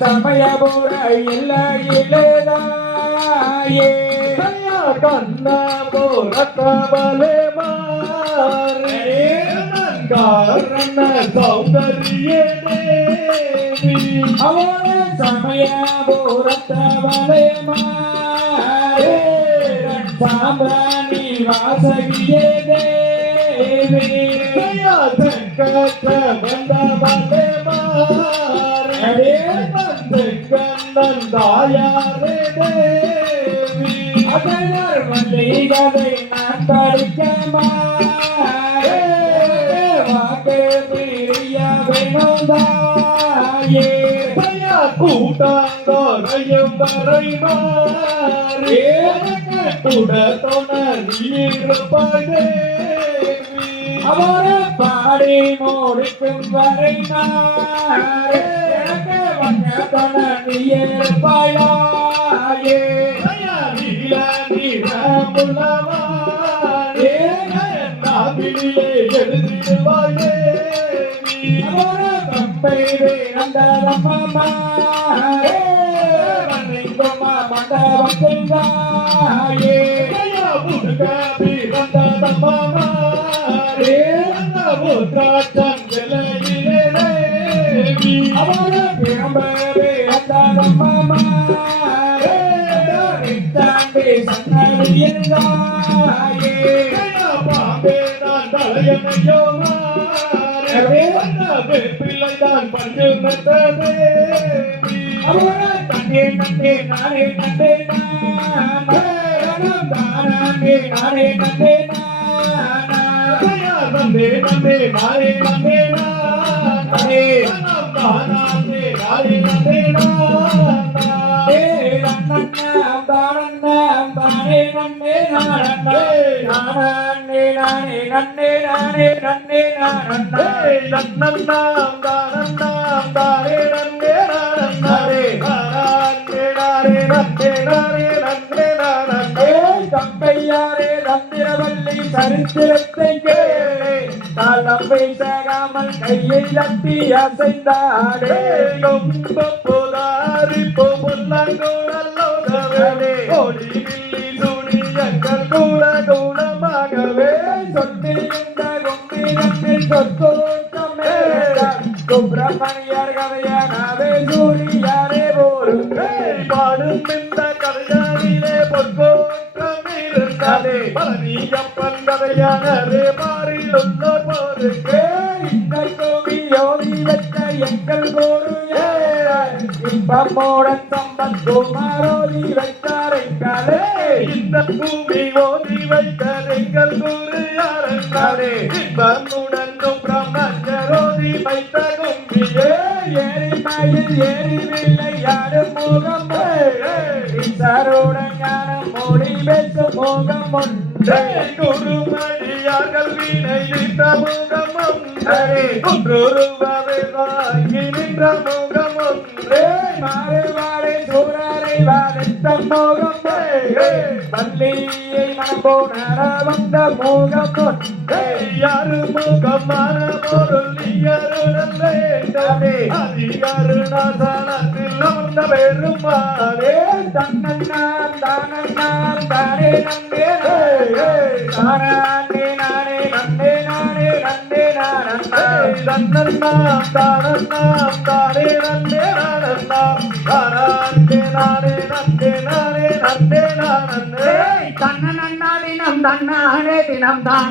ಸಮಯಬೋರ ಎಲ್ಲ ಇಳೆದಾಯೇ ಕನ್ನ ಬೋರತ ಬಲೆ ಮಾರೇ ನನ್ನ ಸೌಂದರ್ಯ ದೇವಿ ಅವರ ಸಮಯ ಬೋರತ ಬಲೆ ಮಾರೇ ಸಾಂಬ್ರಾಣಿ ವಾಸಗಿಯೇ ದೇವಿ ಬಂದ ಬಲೆ ಮಾರೇ தாயாரே தேவி அதனர் மல்லிகதை நான் படிக்க மாறே வாக்கு பிரிய வினோதாயே பையா கூட்டாந்தோரையும் வரை மாறே கூடத்தோன நீருப்பாய் தேவி அவர பாடி முடிக்கும் வரை மாறே பாயே எழுதிடுவாயே தம்பை வேண்டமா மண்டபத்தில்தாயே அவர பிறம்பவே பிள்ளைதான் பஞ்சு மெத்ததே தன்னே நன்னே நானே நன்னே நானே நானே நன்னே நன்னே நன்னே நானே நன்னே நானே தானே நானே நன்னே நானே தானே நன்னே நானே நானே நானே நன்னே நானே நன்னே நானே நன்னன்னாம் தானன்னாம் தானே நன்னே நானே நானே நானே நன்னே நானே நன்னே நானே தம்பையாரே தந்திரவல்லி சரித்திரத்தை கேளே தாளம் பேசாமல் கையை தட்டி அசைந்தாடே ரொம்ப போதாரி பொல்லாங்கோடல்லோதவே ஓடி வில்லி சூடி எங்கள் கூட குணமாகவே சொத்திருந்த கும்பிரத்தில் சொத்தோட்டமே சுப்பிரமணியர் கதையானவே சூரியாரே போருங்கே பாடும் இந்த கதையானிலே பொற்கோற்றம் இருந்ததே பழனியப்பன் கதையானவே மாறிலுள்ள போருங்கே எங்கள் கோவி யோதி வெற்ற எங்கள் கோரு இன்பமோடன் சம்பத் குமாரோதி வைத்தாரைக்காலே இந்த பூமி ஓதி வைத்தரைங்கள் குரு யாரங்காலே இன்பமுடன் பிரம்மஞ்சரோதி வைத்த கும்பியே ஏரிமையில் ஏறி விளையாடும் முகம் சருடன் ஞானம் மொழி பேசும் முகம் ஒன்றே குருமடியார்கள் வினை நின்ற முகம் ஒன்றே குன்றுருவரை வாங்கி நின்ற முகம் ஒன்றே மாறுவாரை சூரரை வாரித்த முகம் பள்ளியை மனம்போனர வந்த முகம் ஒன்றே யாரு முகம் மன பொருள் நீயருடன் வேண்டவே அதிகருணாசனத்தில் வந்த பெருமாளே தன்னன்னாம் தானன்னாம் தானே நன்னே நானே நானே நன்னே நானே நன்னே நானே தன்னன்னாம் தானன்னாம் தானே நன்னே நானன்னாம் தானே நானே நன்னே நானே நன்னே நானே தன்னன்னாம் தினம் தன்னானே தினம் தான